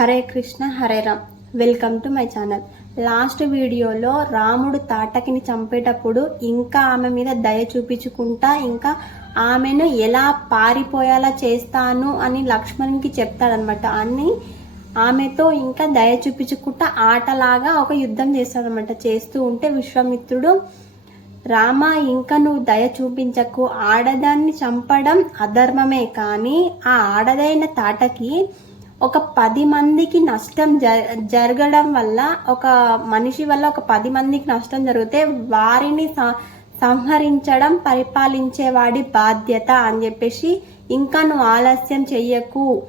Hare Krishna Hare Ram. Welcome to my channel last వీడియోలో రాముడు తాటకిని చంపేటప్పుడు ఇంకా ఆమె మీద దయ చూపించుకుంటా ఇంకా ఆమెను ఎలా పారిపోయేలా చేస్తాను అని లక్ష్మణునికి చెప్తాడనమాట అని ఆమెతో ఇంకా దయ చూపించుకుంటా ఆటలాగా ఒక యుద్ధం చేస్తాడనమాట చేస్తూ ఉంటే విశ్వామిత్రుడు రామ ఇంకా నువ్వు దయ చూపించకు. ఆడదాన్ని చంపడం అధర్మమే. కానీ ఆ ఆడదైన తాటకి ఒక పది మందికి నష్టం జ- జరగడం వల్ల ఒక మనిషి వల్ల ఒక పది మందికి నష్టం జరిగితే వారిని స- సంహరించడం పరిపాలించేవాడి బాధ్యత అని చెప్పేసి ఇంకా నువ్వు ఆలస్యం చెయ్యకు.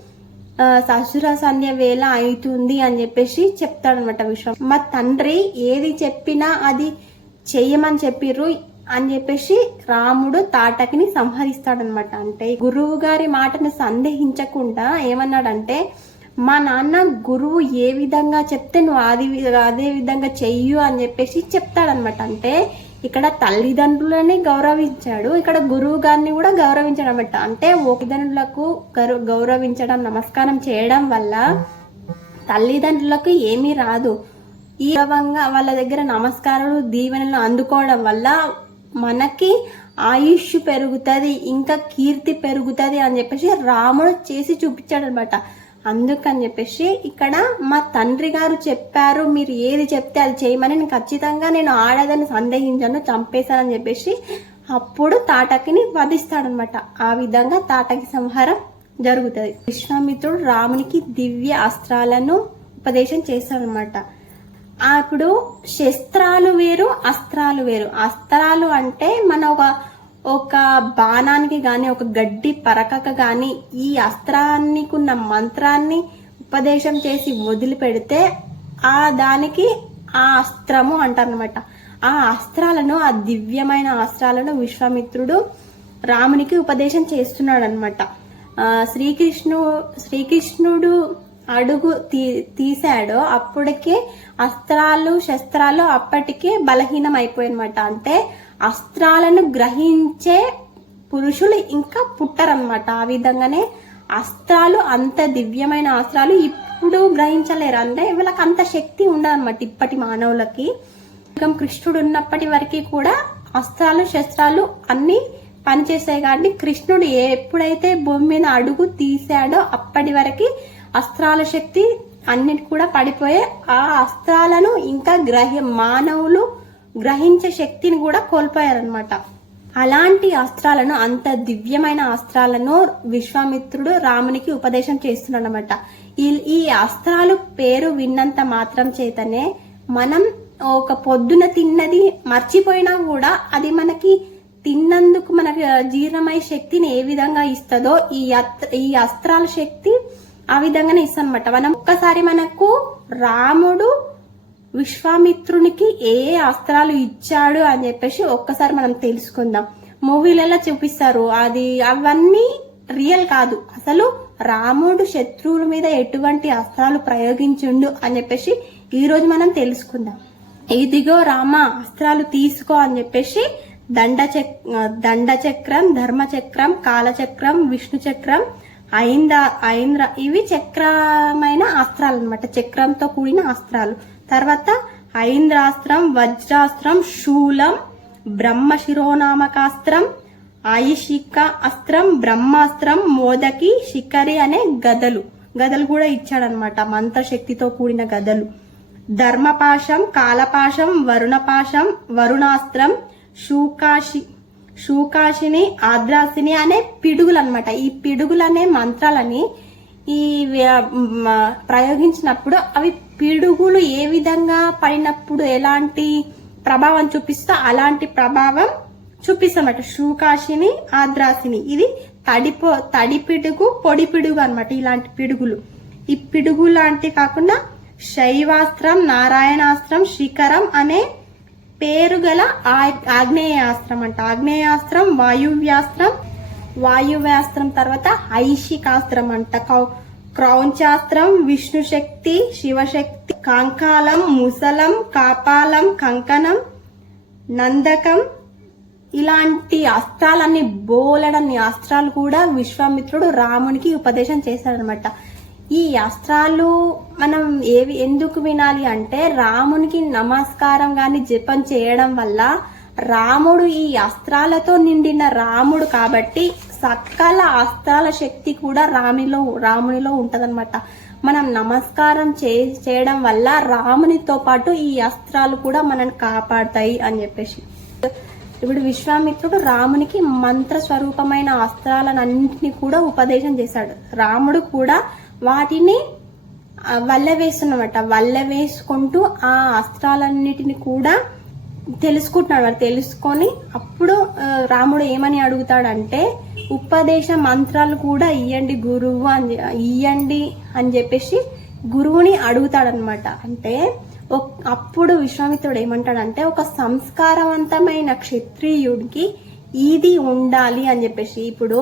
ఆ, ససుర సంధ్య వేళ అవుతుంది అని చెప్పేసి చెప్తాడనమాట విశ్వం. మా తండ్రి ఏది చెప్పినా అది చెయ్యమని చెప్పిర్రు. అని చెప్పేసి రాముడు తాటకిని సంహరిస్తాడనమాట అంటే గురువు గారి మాటను సందేహించకుండా ఏమన్నాడంటే మా నాన్న గురువు ఏ విధంగా చెప్తే నువ్వు అది అదే విధంగా చెయ్యు అని చెప్పేసి చెప్తాడనమాట అంటే ఇక్కడ తల్లిదండ్రులని గౌరవించాడు ఇక్కడ గురువు గారిని కూడా గౌరవించాడు అనమాట అంటే ఒకదండ్రులకు గౌర- గౌరవించడం నమస్కారం చేయడం వల్ల తల్లిదండ్రులకు ఏమీ రాదు. ఈ విధంగా వాళ్ళ దగ్గర నమస్కారాలు దీవెనలు అందుకోవడం వల్ల మనకి ఆయుష్ పెరుగుతుంది ఇంకా కీర్తి పెరుగుతుంది అని చెప్పేసి రాముడు చేసి చూపించాడు అనమాట అందుకని చెప్పేసి ఇక్కడ మా తండ్రి గారు చెప్పారు మీరు ఏది చెప్తే అది చేయమని. నేను ఖచ్చితంగా నేను ఆడదని సందేహించాను చంపేశానని చెప్పేసి అప్పుడు తాటకిని వధిస్తాడనమాట. ఆ విధంగా తాటకి సంహారం జరుగుతుంది. విశ్వామిత్రుడు రామునికి దివ్య అస్త్రాలను ఉపదేశం చేస్తాడనమాట. అప్పుడు శస్త్రాలు వేరు అస్త్రాలు వేరు. అస్త్రాలు అంటే మన ఒక ఒక బాణానికి కానీ ఒక గడ్డి పరకక కానీ ఈ అస్త్రానికి ఉన్న మంత్రాన్ని ఉపదేశం చేసి వదిలిపెడితే ఆ దానికి ఆ అస్త్రము అంటారనమాట ఆ అస్త్రాలను ఆ దివ్యమైన అస్త్రాలను విశ్వామిత్రుడు రామునికి ఉపదేశం చేస్తున్నాడు అనమాట శ్రీకృష్ణు శ్రీకృష్ణుడు అడుగు తీ తీశాడో అప్పటికే అస్త్రాలు శస్త్రాలు అప్పటికే బలహీనం అయిపోయినమాట అంటే అస్త్రాలను గ్రహించే పురుషులు ఇంకా పుట్టరనమాట ఆ విధంగానే అస్త్రాలు అంత దివ్యమైన అస్త్రాలు ఇప్పుడు గ్రహించలేరు. అంటే వీళ్ళకి అంత శక్తి ఉండదన్నమాట ఇప్పటి మానవులకి. ఇంకా కృష్ణుడు ఉన్నప్పటి వరకు కూడా అస్త్రాలు శస్త్రాలు అన్ని పనిచేసాయి కాబట్టి కృష్ణుడు ఎప్పుడైతే భూమి మీద అడుగు తీసాడో అప్పటి వరకు అస్త్రాల శక్తి అన్నిటి కూడా పడిపోయే ఆ అస్త్రాలను ఇంకా గ్రహ మానవులు గ్రహించే శక్తిని కూడా కోల్పోయారనమాట అలాంటి అస్త్రాలను అంత దివ్యమైన అస్త్రాలను విశ్వామిత్రుడు రామునికి ఉపదేశం చేస్తున్నాడు అనమాట ఈ ఈ అస్త్రాలు పేరు విన్నంత మాత్రం చేతనే మనం ఒక పొద్దున తిన్నది మర్చిపోయినా కూడా అది మనకి తిన్నందుకు మనకి జీర్ణమయ్యే శక్తిని ఏ విధంగా ఇస్తుందో ఈ అస్త్ర ఈ అస్త్రాల శక్తి ఆ విధంగానే ఇస్తానమాట మనం ఒక్కసారి మనకు రాముడు విశ్వామిత్రునికి ఏ అస్త్రాలు ఇచ్చాడు అని చెప్పేసి ఒక్కసారి మనం తెలుసుకుందాం. మూవీలలో చూపిస్తారు. అది అవన్నీ రియల్ కాదు. అసలు రాముడు శత్రువుల మీద ఎటువంటి అస్త్రాలు ప్రయోగించుండు అని చెప్పేసి ఈ రోజు మనం తెలుసుకుందాం. ఇదిగో రామ అస్త్రాలు తీసుకో అని చెప్పేసి దండ చక్ దండ చక్రం ధర్మ చక్రం కాలచక్రం విష్ణు చక్రం ఐంద ఐంద్ర ఇవి చక్రమైన అస్త్రాలు అనమాట చక్రంతో కూడిన అస్త్రాలు. తర్వాత ఐంద్రాస్త్రం వజ్రాస్త్రం శూలం బ్రహ్మ శిరోనామకాస్త్రం ఆయుషిక అస్త్రం బ్రహ్మాస్త్రం మోదకి శిఖరి అనే గదలు. గదలు కూడా ఇచ్చాడనమాట మంత్రశక్తితో కూడిన గదలు. ధర్మపాశం కాలపాశం వరుణపాశం వరుణాస్త్రం శూకాశి శూకాశిని ఆద్రాసిని అనే పిడుగులు అనమాట ఈ పిడుగులు అనే మంత్రాలని ఈ ప్రయోగించినప్పుడు అవి పిడుగులు ఏ విధంగా పడినప్పుడు ఎలాంటి ప్రభావం చూపిస్తా అలాంటి ప్రభావం చూపిస్తామట శూకాశిని ఆద్రాసిని. ఇది తడిపో తడి పిడుగు పొడి పిడుగు అనమాట ఇలాంటి పిడుగులు. ఈ పిడుగు లాంటి కాకుండా శైవాస్త్రం నారాయణాస్త్రం శిఖరం అనే పేరు గల ఆగ్నేయాస్త్రం అంట. ఆగ్నేయాస్త్రం వాయువ్యాస్త్రం వాయువ్యాస్త్రం తర్వాత ఐషికాస్త్రం అంట. కౌ- క్రౌంచాస్త్రం విష్ణు శక్తి శివశక్తి కాంకాలం ముసలం కాపాలం కంకణం నందకం. ఇలాంటి అస్త్రాలన్నీ బోలెడన్ని అస్త్రాలు కూడా విశ్వామిత్రుడు రామునికి ఉపదేశం చేశాడనమాట ఈ అస్త్రాలు మనం ఏవి ఎందుకు వినాలి అంటే రామునికి నమస్కారం కానీ జపం చేయడం వల్ల రాముడు ఈ అస్త్రాలతో నిండిన రాముడు కాబట్టి సకల అస్త్రాల శక్తి కూడా రామిలో రామునిలో ఉంటదన్నమాట. మనం నమస్కారం చే చేయడం వల్ల రామునితో పాటు ఈ అస్త్రాలు కూడా మనల్ని కాపాడతాయి అని చెప్పేసి. ఇప్పుడు విశ్వామిత్రుడు రామునికి మంత్ర స్వరూపమైన అస్త్రాలన్నింటినీ కూడా ఉపదేశం చేశాడు. రాముడు కూడా వాటిని వల్ల వేస్తున్నమాట వల్ల వేసుకుంటూ ఆ అస్త్రాలన్నిటిని కూడా తెలుసుకుంటున్నాడు. వాడు తెలుసుకొని అప్పుడు రాముడు ఏమని అడుగుతాడంటే ఉపదేశ మంత్రాలు కూడా ఇయ్యండి గురువు అని ఇయ్యండి అని చెప్పేసి గురువుని అడుగుతాడనమాట అంటే అప్పుడు విశ్వామిత్రుడు ఏమంటాడంటే ఒక సంస్కారవంతమైన క్షత్రియుడికి ఇది ఉండాలి అని చెప్పేసి. ఇప్పుడు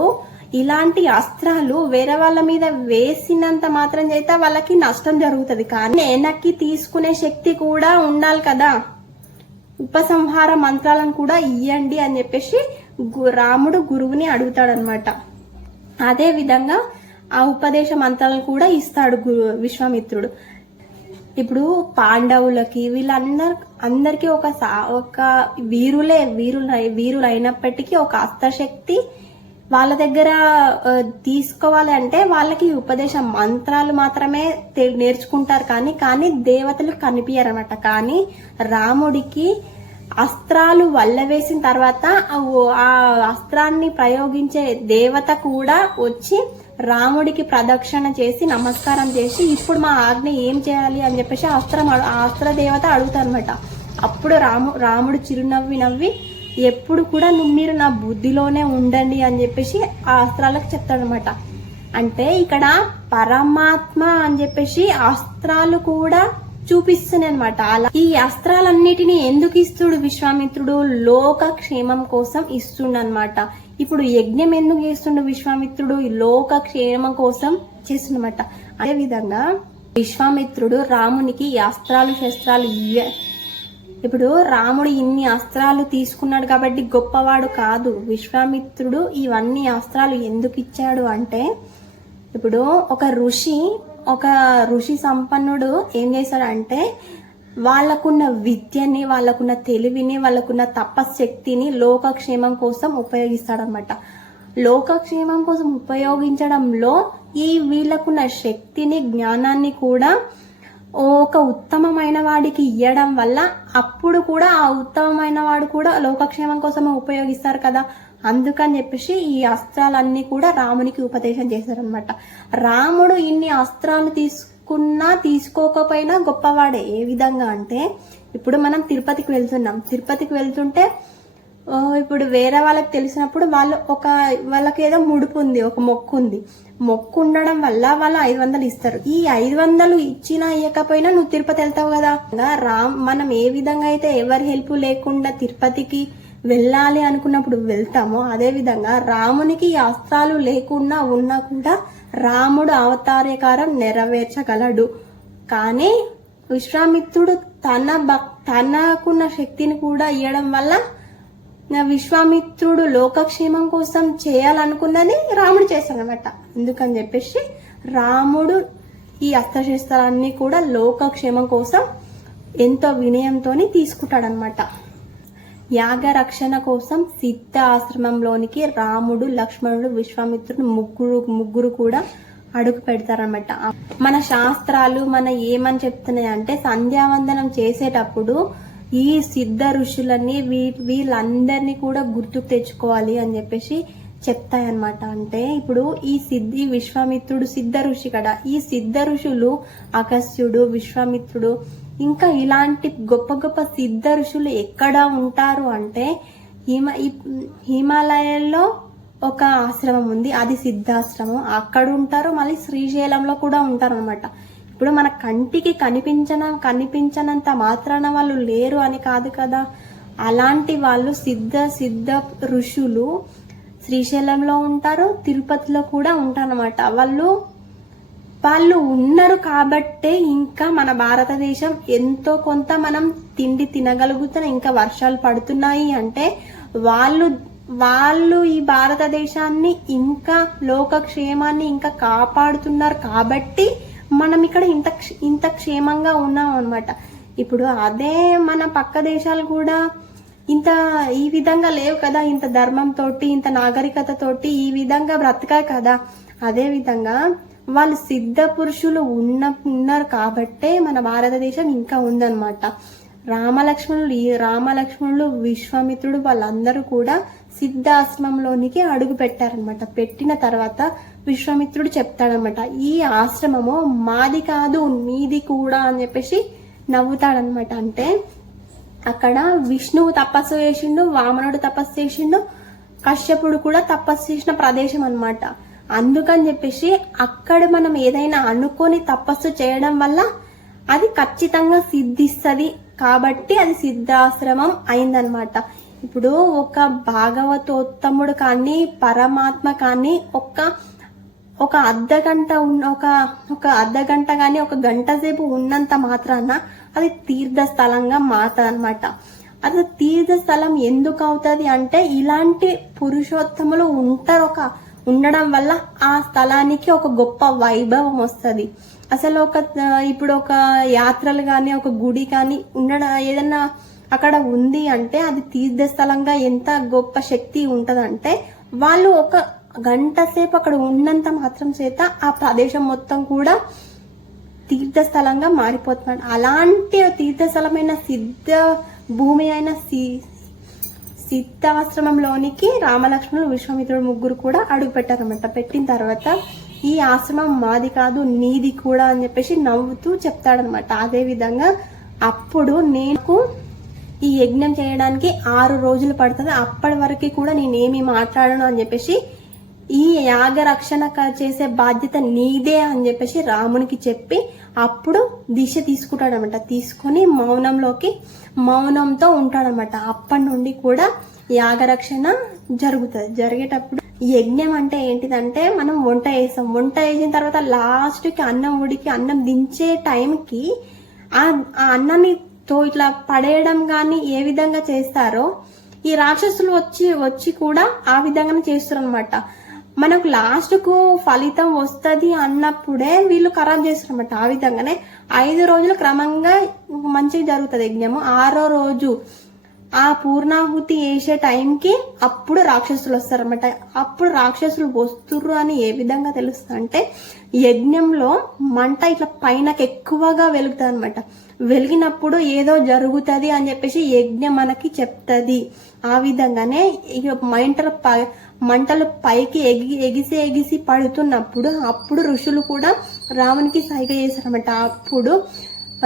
ఇలాంటి అస్త్రాలు వేరే వాళ్ళ మీద వేసినంత మాత్రం చేత వాళ్ళకి నష్టం జరుగుతుంది. కానీ వెనక్కి తీసుకునే శక్తి కూడా ఉండాలి కదా. ఉపసంహార మంత్రాలను కూడా ఇయ్యండి అని చెప్పేసి గు- రాముడు గురువుని అడుగుతాడనమాట అదే విధంగా ఆ ఉపదేశ మంత్రాలను కూడా ఇస్తాడు గురు విశ్వామిత్రుడు. ఇప్పుడు పాండవులకి వీళ్ళందరు అందరికీ ఒక సా- ఒక వీరులే వీరులు వీరులు అయినప్పటికీ ఒక అస్త్రశక్తి వాళ్ళ దగ్గర తీసుకోవాలి అంటే వాళ్ళకి ఉపదేశ మంత్రాలు మాత్రమే నేర్చుకుంటారు కానీ కానీ దేవతలు కనిపించారు అనమాట కానీ రాముడికి అస్త్రాలు వల్లవేసిన తర్వాత ఆ అస్త్రాన్ని ప్రయోగించే దేవత కూడా వచ్చి రాముడికి ప్రదక్షిణ చేసి నమస్కారం చేసి ఇప్పుడు మా ఆజ్ఞ ఏం చేయాలి? అని చెప్పేసి అస్త్రం ఆ అస్త్ర దేవత అడుగుతారనమాట అప్పుడు రాము రాముడు చిరునవ్వి నవ్వి ఎప్పుడు కూడా నువ్వు మీరు నా బుద్ధిలోనే ఉండండి అని చెప్పేసి ఆ అస్త్రాలకు చెప్తాడనమాట. అంటే ఇక్కడ పరమాత్మ అని చెప్పేసి అస్త్రాలు కూడా చూపిస్తున్నాయి అనమాట అలా ఈ అస్త్రాలన్నిటిని ఎందుకు ఇస్తుడు విశ్వామిత్రుడు? లోక క్షేమం కోసం ఇస్తుండనమాట ఇప్పుడు యజ్ఞం ఎందుకు చేస్తుండు విశ్వామిత్రుడు? ఈ లోక క్షేమం కోసం చేస్తుండమాట అదే విధంగా విశ్వామిత్రుడు రామునికి ఈ అస్త్రాలు శస్త్రాలు ఇప్పుడు రాముడు ఇన్ని అస్త్రాలు తీసుకున్నాడు కాబట్టి గొప్పవాడు కాదు. విశ్వామిత్రుడు ఇవన్నీ అస్త్రాలు ఎందుకు ఇచ్చాడు అంటే ఇప్పుడు ఒక ఋషి ఒక ఋషి సంపన్నుడు ఏం చేశాడంటే వాళ్ళకున్న విద్యని వాళ్ళకున్న తెలివిని వాళ్ళకున్న తపశక్తిని లోకక్షేమం కోసం ఉపయోగిస్తాడనమాట లోకక్షేమం కోసం ఉపయోగించడంలో ఈ వీళ్ళకున్న శక్తిని జ్ఞానాన్ని కూడా ఒక ఉత్తమమైన వాడికి ఇవ్వడం వల్ల అప్పుడు కూడా ఆ ఉత్తమమైన వాడు కూడా లోకక్షేమం కోసం ఉపయోగిస్తారు కదా. అందుకని చెప్పేసి ఈ అస్త్రాలన్నీ కూడా రామునికి ఉపదేశం చేశారనమాట రాముడు ఇన్ని అస్త్రాలు తీసుకున్నా తీసుకోకపోయినా గొప్పవాడే. ఏ విధంగా అంటే ఇప్పుడు మనం తిరుపతికి వెళ్తున్నాం. తిరుపతికి వెళ్తుంటే ఇప్పుడు వేరే వాళ్ళకి తెలిసినప్పుడు వాళ్ళు ఒక వాళ్ళకి ఏదో ముడుపు ఉంది ఒక మొక్కు ఉంది. మొక్కు ఉండడం వల్ల వాళ్ళు ఐదు వందలు ఇస్తారు. ఈ ఐదు వందలు ఇచ్చినా ఇవ్వకపోయినా నువ్వు తిరుపతి వెళ్తావు కదా? రామ్ మనం ఏ విధంగా అయితే ఎవరి హెల్ప్ లేకుండా తిరుపతికి వెళ్ళాలి అనుకున్నప్పుడు వెళ్తామో అదే విధంగా రామునికి అస్త్రాలు లేకుండా ఉన్నా కూడా రాముడు అవతారకారం నెరవేర్చగలడు. కానీ విశ్వామిత్రుడు తన భక్ తనకున్న శక్తిని కూడా ఇవ్వడం వల్ల నా విశ్వామిత్రుడు లోకక్షేమం కోసం చేయాలనుకున్నది రాముడు చేశాడనమాట ఎందుకని చెప్పేసి రాముడు ఈ అస్త్రశస్త్రాలన్నీ కూడా లోకక్షేమం కోసం ఎంతో వినయంతో తీసుకుంటాడనమాట యాగ రక్షణ కోసం సిద్ధ ఆశ్రమంలోనికి రాముడు లక్ష్మణుడు విశ్వామిత్రుడు ముగ్గురు ముగ్గురు కూడా అడుగు పెడతారనమాట మన శాస్త్రాలు మన ఏమని చెప్తున్నాయి అంటే సంధ్యావందనం చేసేటప్పుడు ఈ సిద్ధ ఋషులని వీ వీళ్ళందరినీ కూడా గుర్తుకు తెచ్చుకోవాలి అని చెప్పేసి చెప్తాయన్నమాట. అంటే ఇప్పుడు ఈ సిద్ధి విశ్వామిత్రుడు సిద్ధ ఋషి కదా. ఈ సిద్ధ ఋషులు అగస్త్యుడు విశ్వామిత్రుడు ఇంకా ఇలాంటి గొప్ప గొప్ప సిద్ధ ఋషులు ఎక్కడ ఉంటారు అంటే హిమ ఈ- హిమాలయాల్లో ఒక ఆశ్రమం ఉంది. అది సిద్ధాశ్రమం. అక్కడ ఉంటారు. మళ్ళీ శ్రీశైలంలో కూడా ఉంటారు అనమాట ఇప్పుడు మన కంటికి కనిపించన కనిపించనంత మాత్రాన వాళ్ళు లేరు అని కాదు కదా. అలాంటి వాళ్ళు సిద్ధ సిద్ధ ఋషులు శ్రీశైలంలో ఉంటారు తిరుపతిలో కూడా ఉంటారనమాట వాళ్ళు వాళ్ళు ఉన్నారు కాబట్టే ఇంకా మన భారతదేశం ఎంతో కొంత మనం తిండి తినగలుగుతున్నాం ఇంకా వర్షాలు పడుతున్నాయి అంటే వాళ్ళు వాళ్ళు ఈ భారతదేశాన్ని ఇంకా లోకక్షేమాన్ని ఇంకా కాపాడుతున్నారు కాబట్టి మనం ఇక్కడ ఇంత ఇంత క్షేమంగా ఉన్నాం అనమాట ఇప్పుడు అదే మన పక్క దేశాలు కూడా ఇంత ఈ విధంగా లేవు కదా ఇంత ధర్మంతో ఇంత నాగరికత తోటి ఈ విధంగా బ్రతకాయి కదా. అదే విధంగా వాళ్ళు సిద్ధ పురుషులు ఉన్న ఉన్నారు కాబట్టే మన భారతదేశం ఇంకా ఉందన్నమాట. రామలక్ష్మణులు ఈ రామలక్ష్మణులు విశ్వామిత్రుడు వాళ్ళందరూ కూడా సిద్ధాశ్రమంలోనికి అడుగు పెట్టారనమాట. పెట్టిన తర్వాత విశ్వామిత్రుడు చెప్తాడనమాట ఈ ఆశ్రమము మాది కాదు నీది కూడా అని చెప్పేసి నవ్వుతాడనమాట. అంటే అక్కడ విష్ణువు తపస్సు చేసిండు వామనుడు తపస్సు చేసిండు కశ్యపుడు కూడా తపస్సు చేసిన ప్రదేశం అనమాట. అందుకని చెప్పేసి అక్కడ మనం ఏదైనా అనుకొని తపస్సు చేయడం వల్ల అది ఖచ్చితంగా సిద్ధిస్తుంది. కాబట్టి అది సిద్ధాశ్రమం అయిందనమాట. ఇప్పుడు ఒక భాగవతోత్తముడు కానీ పరమాత్మ కానీ ఒక్క ఒక అర్ధ గంట ఉన్న ఒక ఒక అర్ధ గంట కానీ ఒక గంట సేపు ఉన్నంత మాత్రాన అది తీర్థ స్థలంగా మారుతుంది అనమాట అది తీర్థ స్థలం ఎందుకు అవుతుంది అంటే ఇలాంటి పురుషోత్తములు ఉంటారు ఒక ఉండడం వల్ల ఆ స్థలానికి ఒక గొప్ప వైభవం వస్తుంది. అసలు ఒక ఇప్పుడు ఒక యాత్రలు కానీ ఒక గుడి కానీ ఉండడం ఏదన్నా అక్కడ ఉంది అంటే అది తీర్థ స్థలంగా ఎంత గొప్ప శక్తి ఉంటదంటే వాళ్ళు ఒక గంట సేపు అక్కడ ఉన్నంత మాత్రం చేత ఆ ప్రదేశం మొత్తం కూడా తీర్థస్థలంగా మారిపోతున్నాడు అలాంటి తీర్థస్థలమైన సిద్ధ భూమి అయిన సి- సిద్ధాశ్రమంలోనికి రామలక్ష్మణులు విశ్వామిత్రుడు ముగ్గురు కూడా అడుగు పెట్టారన్నమాట పెట్టిన తర్వాత ఈ ఆశ్రమం మాది కాదు నీది కూడా అని చెప్పేసి నవ్వుతూ చెప్తాడనమాట అదే విధంగా అప్పుడు నేను ఈ యజ్ఞం చేయడానికి ఆరు రోజులు పడుతుంది. అప్పటి వరకు కూడా నేనేమి మాట్లాడను అని చెప్పేసి ఈ యాగ రక్షణ చేసే బాధ్యత నీదే అని చెప్పేసి రామునికి చెప్పి అప్పుడు దిశ తీసుకుంటాడనమాట. తీసుకొని మౌనంలోకి మౌనంతో ఉంటాడనమాట. అప్పటి నుండి కూడా యాగరక్షణ జరుగుతుంది. జరిగేటప్పుడు యజ్ఞం అంటే ఏంటిదంటే మనం వంట వేసాం వంట వేసిన తర్వాత లాస్ట్కి అన్నం ఉడికి అన్నం దించే టైంకి ఆ ఆ అన్నాన్ని తో ఇట్లా పడేయడం కానీ ఏ విధంగా చేస్తారో ఈ రాక్షసులు వచ్చి వచ్చి కూడా ఆ విధంగానే చేస్తారు అనమాట మనకు లాస్ట్కు ఫలితం వస్తుంది అన్నప్పుడే వీళ్ళు ఖరాబ్ చేస్తారు అనమాట ఆ విధంగానే ఐదు రోజులు క్రమంగా మంచిగా జరుగుతుంది యజ్ఞము. ఆరో రోజు ఆ పూర్ణాహుతి వేసే టైంకి అప్పుడు రాక్షసులు వస్తారనమాట అప్పుడు రాక్షసులు వస్తుర్రు అని ఏ విధంగా తెలుస్తుంది అంటే యజ్ఞంలో మంట ఇట్లా పైనకి ఎక్కువగా వెలుగుతుంది అనమాట వెలిగినప్పుడు ఏదో జరుగుతుంది అని చెప్పేసి యజ్ఞం మనకి చెప్తుంది. ఆ విధంగానే ఇక మంటలు ప- మంటలు పైకి ఎగి ఎగిసి ఎగిసి పడుతున్నప్పుడు అప్పుడు ఋషులు కూడా రామునికి సైగ చేశారన్నమాట. అప్పుడు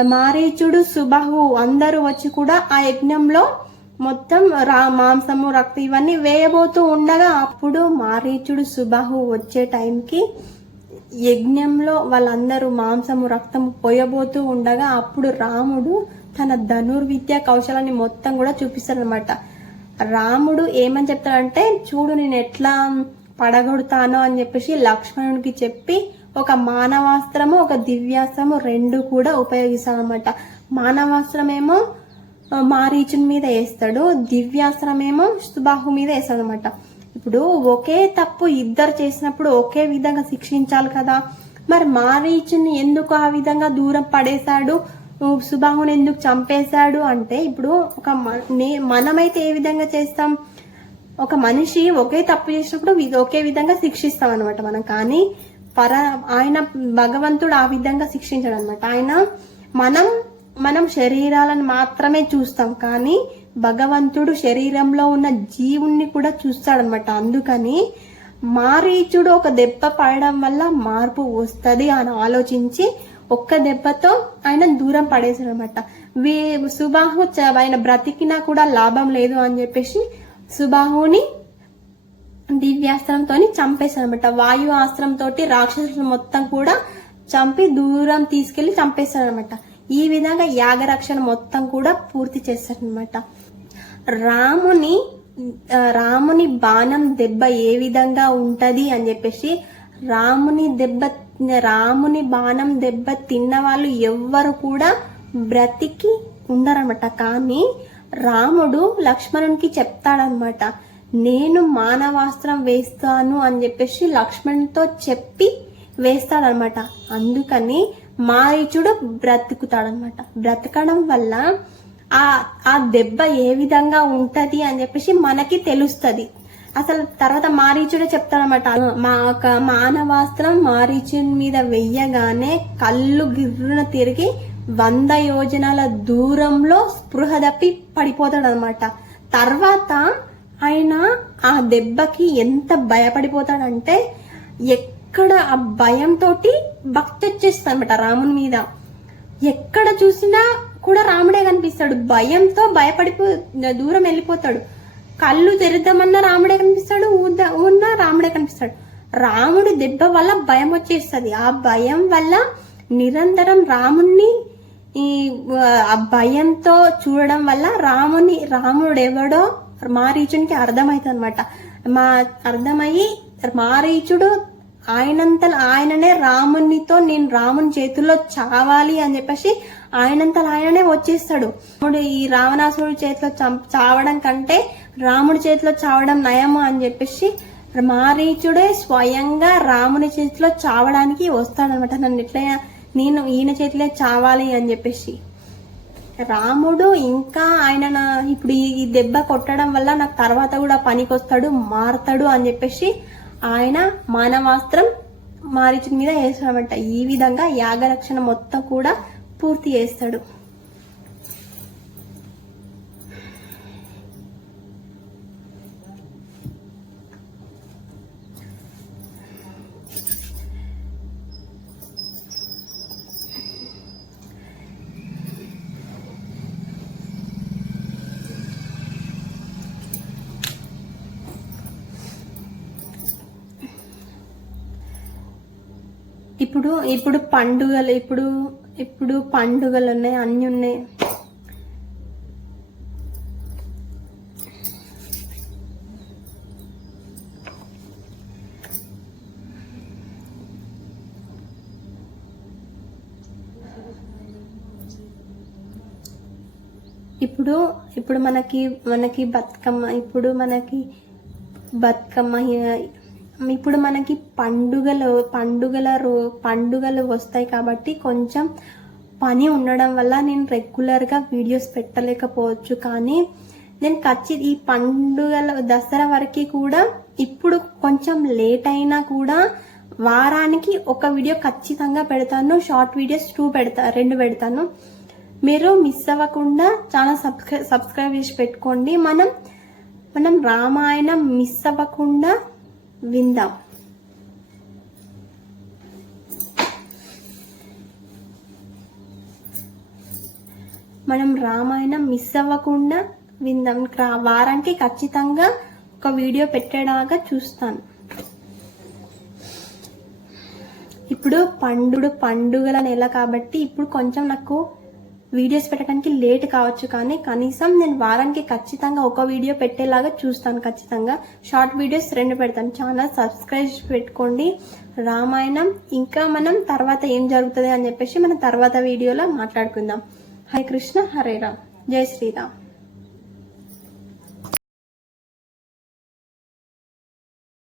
మారీచుడు సుబాహు అందరూ వచ్చి కూడా ఆ యజ్ఞంలో మొత్తం రా మాంసము రక్తం ఇవన్నీ వేయబోతూ ఉండగా అప్పుడు మారీచుడు సుబాహు వచ్చే టైంకి యజ్ఞంలో వాళ్ళందరూ మాంసము రక్తము పోయబోతూ ఉండగా అప్పుడు రాముడు తన ధనుర్విద్య కౌశలాన్ని మొత్తం కూడా చూపిస్తాడనమాట రాముడు ఏమని చెప్తాడంటే చూడు నేను ఎట్లా పడగొడతానో అని చెప్పేసి లక్ష్మణుడికి చెప్పి ఒక మానవాస్త్రము ఒక దివ్యాస్త్రము రెండు కూడా ఉపయోగిస్తాడనమాట మానవాస్త్రమేమో మారీచుని మీద వేస్తాడు. దివ్యాస్త్రమేమో సుబాహు మీద వేస్తాడనమాట ఇప్పుడు ఒకే తప్పు ఇద్దరు చేసినప్పుడు ఒకే విధంగా శిక్షించాలి కదా. మరి మారీచుని ఎందుకు ఆ విధంగా దూరం పడేశాడు? సుబాహుని ఎందుకు చంపేశాడు? అంటే ఇప్పుడు ఒక మ- నే- మనమైతే ఏ విధంగా చేస్తాం? ఒక మనిషి ఒకే తప్పు చేసినప్పుడు ఒకే విధంగా శిక్షిస్తాం అనమాట మనం. కానీ పర ఆయన భగవంతుడు ఆ విధంగా శిక్షించాడు అనమాట ఆయన మనం మనం శరీరాలను మాత్రమే చూస్తాం. కానీ భగవంతుడు శరీరంలో ఉన్న జీవుణ్ణి కూడా చూస్తాడనమాట అందుకని మారీచుడు ఒక దెబ్బ పడడం వల్ల మార్పు వస్తుంది అని ఆలోచించి ఒక్క దెబ్బతో ఆయన దూరం పడేశాడు అనమాట వీ సుబాహు చ- ఆయన బ్రతికినా కూడా లాభం లేదు అని చెప్పేసి సుబాహుని దివ్యాస్త్రంతో చంపేశారు అనమాట వాయు ఆస్త్రంతో రాక్షసులు మొత్తం కూడా చంపి దూరం తీసుకెళ్ళి చంపేశారు అనమాట ఈ విధంగా యాగరక్షణ మొత్తం కూడా పూర్తి చేస్తాడనమాట రాముని రాముని బాణం దెబ్బ ఏ విధంగా ఉంటది అని చెప్పేసి రాముని దెబ్బ రాముని బాణం దెబ్బ తిన్న వాళ్ళు ఎవ్వరు కూడా బ్రతికి ఉండరనమాట కానీ రాముడు లక్ష్మణునికి చెప్తాడనమాట నేను మానవాస్త్రం వేస్తాను అని చెప్పేసి లక్ష్మణ్తో చెప్పి వేస్తాడనమాట అందుకని మారీచుడు బ్రతుకుతాడనమాట బ్రతకడం వల్ల ఆ ఆ దెబ్బ ఏ విధంగా ఉంటది అని చెప్పేసి మనకి తెలుస్తుంది. అసలు తర్వాత మారీచుడే చెప్తాడనమాట మా ఒక మానవాస్త్రం మారీచుని మీద వెయ్యగానే కళ్ళు గిర్రున తిరిగి వంద యోజనాల దూరంలో స్పృహ తప్పి పడిపోతాడనమాట తర్వాత ఆయన ఆ దెబ్బకి ఎంత భయపడిపోతాడంటే ఎక్కడ ఆ భయంతో భక్తి వచ్చేస్తుంది అనమాట రాముని మీద. ఎక్కడ చూసినా కూడా రాముడే కనిపిస్తాడు. భయంతో భయపడిపో దూరం వెళ్ళిపోతాడు. కళ్ళు తెరుద్దామన్నా రాముడే కనిపిస్తాడు ఊద్దా ఊన్నా రాముడే కనిపిస్తాడు. రాముడు దెబ్బ వల్ల భయం వచ్చేస్తుంది. ఆ భయం వల్ల నిరంతరం రాముణ్ణి ఈ ఆ భయంతో చూడడం వల్ల రాముని రాముడు ఎవడో మారీచునికి అర్థమవుతుంది అనమాట మా అర్థమయ్యి మారీచుడు ఆయనంత ఆయననే రామునితో నేను రాముని చేతుల్లో చావాలి అని చెప్పేసి ఆయనంతల ఆయననే వచ్చేస్తాడు. రాముడు ఈ రావణాసురుడి చేతిలో చావడం కంటే రాముడి చేతిలో చావడం నయము అని చెప్పేసి మారీచుడే స్వయంగా రాముని చేతిలో చావడానికి వస్తాడనమాట. నన్ను ఎట్లయినా నేను ఈయన చేతిలో చావాలి అని చెప్పేసి. రాముడు ఇంకా ఆయన ఇప్పుడు ఈ దెబ్బ కొట్టడం వల్ల నాకు తర్వాత కూడా పనికొస్తాడు మారతాడు అని చెప్పేసి ఆయన మానవాస్త్రం మారీచుని మీద వేస్తాడనమాట ఈ విధంగా యాగరక్షణ మొత్తం కూడా పూర్తి చేస్తాడు. ఇప్పుడు ఇప్పుడు పండుగలు ఇప్పుడు ఇప్పుడు పండుగలు ఉన్నాయి అన్నీ ఉన్నాయి. ఇప్పుడు ఇప్పుడు మనకి మనకి బతుకమ్మ ఇప్పుడు మనకి బతుకమ్మ ఇప్పుడు మనకి పండుగలు పండుగల రో పండుగలు వస్తాయి కాబట్టి కొంచెం పని ఉండడం వల్ల నేను రెగ్యులర్గా వీడియోస్ పెట్టలేకపోవచ్చు. కానీ నేను ఖచ్చిత ఈ పండుగల దసరా వరకు కూడా ఇప్పుడు కొంచెం లేట్ అయినా కూడా వారానికి ఒక వీడియో ఖచ్చితంగా పెడతాను. షార్ట్ వీడియోస్ టూ పెడతా రెండు పెడతాను. మీరు మిస్ అవ్వకుండా చాలా సబ్స్క్రై సబ్స్క్రైబ్ చేసి పెట్టుకోండి. మనం మనం రామాయణం మిస్ అవ్వకుండా విందాం. మనం రామాయణం మిస్ అవ్వకుండా విందాం. వారానికి ఖచ్చితంగా ఒక వీడియో పెట్టేలాగా చూస్తాను. ఇప్పుడు పండుడు పండుగల నెల కాబట్టి ఇప్పుడు కొంచెం నాకు వీడియోస్ పెట్టడానికి లేట్ కావచ్చు కానీ కనీసం నేను వారానికి ఖచ్చితంగా ఒక వీడియో పెట్టేలాగా చూస్తాను ఖచ్చితంగా. షార్ట్ వీడియోస్ రెండు పెడతాను. ఛానల్ సబ్స్క్రైబ్ పెట్టుకోండి. రామాయణం ఇంకా మనం తర్వాత ఏం జరుగుతుంది అని చెప్పేసి మనం తర్వాత వీడియోలో మాట్లాడుకుందాం. హరే కృష్ణ హరే రామ్. జై శ్రీరామ్.